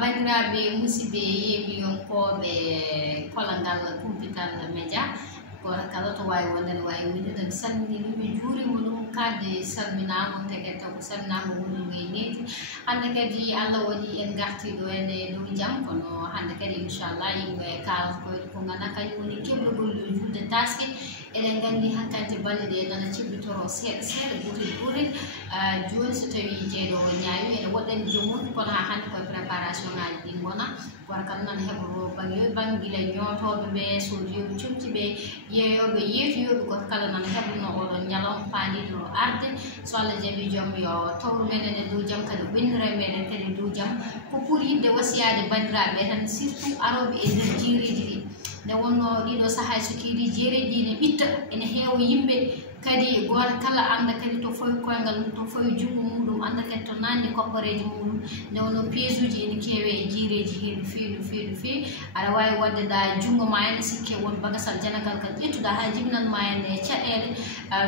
bandiraɓe musidɓe yeɓiyonkoɓe kolangal kumpital média goto kala to wawi wonde ne wawi windude mi salmini ɓe juurima ɗum kadde salminama teguete ko salminama wonɗum gaynedi hande kadi Allah waɗi en garti ɗo ene dow jaam kono hande kadi inchallah yimɓe kalata koyɗo ko ganduɗa kañum woni keblugol julde taske eɗen gandi hankkadi balɗe ɗe nana ceɓɓitoro seeɗa seeɗa ɓuurel ɓuurel joni so tawi jeeɗowo ñaawi ene woɗɗani jomum kono ha hande koye préparation ngaji ɗi gona goto kam nana heɓoto banggue guila ñootoɓe ɓe sodiyoɓe comci ɓe yeeyoɓe yeetoyoɓe goto kala nana heɓno oɗon ñalawma paadiɗo arde so Allah jaaɓi joom yo tawru meɗen e dow jaam kadi ɓennira meɗen kadi e dow jaam ko pour yidde wasiyade bandiraɓe tan surtout aroɓe e nder jiireji ɗi nde wonno ɗiɗo saaha so kiiri jeereji ɗi ne ɓitta ene heewa yimɓe kadi goto kala anda kadi to fawi koyngal mum to fawi junggo muɗum anda kadi to nanni koppareji muɗum nde wonno piège uji ene keewe e jiireji he no fewi no fewi no fewi aɗa wawi waddeɗa junggo ma ene sikke won bagasal janagal kal ƴettuɗa ha jibinanma en e caɗele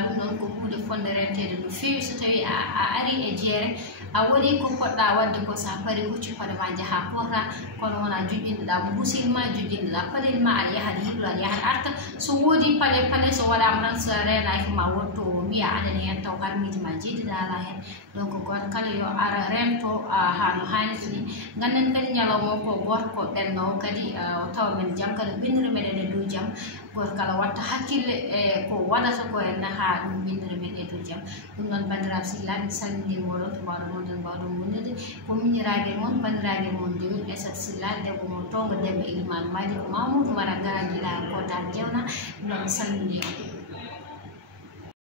ɗum ɗon ko hunde fonde rentede no fewi so tawi a ari e jeere a waɗi ko poɗɗa wadde ko sa paari hucci paɗe ma jaaha porta kono wona joƴƴinɗeɗa mbusil ma joƴƴinɗeɗa paɗel ma aɗa yaha hiɗo aɗa yaha arta so woodi paɗe so waɗama tan so renaki ma wonto wiya aɗane hen taw armiji ma jeeɗiɗa ala hen donc goto kala yo ara rento ha no hannirta ni ganden kadi ñalawma ko goto ko ɓennowo kadi tawa men jaam kadi ɓennira meɗen e dow jaam goto kala watta hakkille e ko waɗata ko henna ha ɗum ɓennira men e dow jaam ɗum noon bandiraɓe sihlaɓe mi salminimoɗon to mbawɗon wonde mbawɗon wondude ko miñirague moon bandirague moon dewi Aissata Sylla debbo moon towgo Demba Ilimane Madi ko Mamoudou Mara Gara Guila Kota Jewna ɗum noon mi salmini on